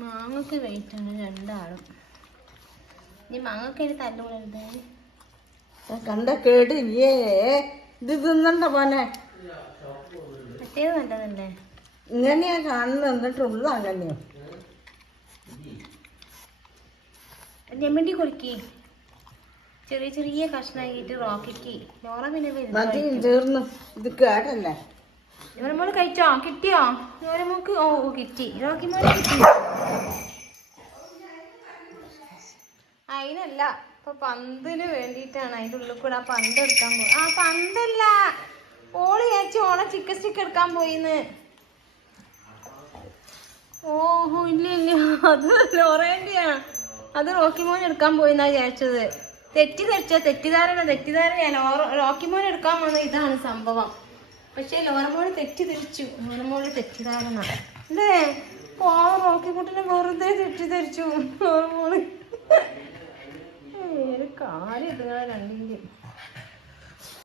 മാങ്ങക്ക് വെയിറ്റാണ് രണ്ടാളും. ഇനി മാങ്ങക്ക് തല്ലുകൂടരുത്. കണ്ട കേടില്ലേ? ഇത് തിന്നണ്ട പോനെ. മറ്റേത് നല്ലതല്ലേ? ഇങ്ങനെയാ കാണുന്നത്. എന്നിട്ടുള്ള അങ്ങനെയോ ഞമ്മണ്ടി കൊടുക്കി ചെറിയ ചെറിയ കഷ്ണാക്കിട്ട് റോക്കിക്ക്. ലോറ പിന്നെ തീർന്നു. ഇത് കേടല്ലേ? ലോറമോള് കഴിച്ചോ? കിട്ടിയോ? ലോറമോക്ക് ഓ കിട്ടി. റോക്കിമോള് കിട്ടി. അതിനല്ല, ഇപ്പൊ പന്തിന് വേണ്ടിയിട്ടാണ് അതിൻ്റെ ഉള്ളിൽ കൂടെ ആ പന്ത് എടുക്കാൻ പോയി. ആ പന്തല്ല, ഓള് ചേച്ചി ഓളെ ചിക്കൻ സ്റ്റിക്ക് എടുക്കാൻ പോയിന്ന്. ഓഹോ ഇല്ല ഇല്ല, അത് ലോറേന്റെയാ. അത് റോക്കിമോൻ എടുക്കാൻ പോയിന്നാ വിചാരിച്ചത്. തെറ്റിദ്ധാരണ. റോക്കിമോൻ എടുക്കാൻ വന്ന ഇതാണ് സംഭവം. പക്ഷെ ലോറമോള് തെറ്റിദ്ധരിച്ചു. ലോറമോള് തെറ്റിദ്ധാരണ അല്ലേ? റോക്കിക്കുട്ടിനെ വെറുതെ തെറ്റിദ്ധരിച്ചു ലോറമോള്. ഒരു കാര്യം ഇതുങ്ങളെ രണ്ടിൻ്റെ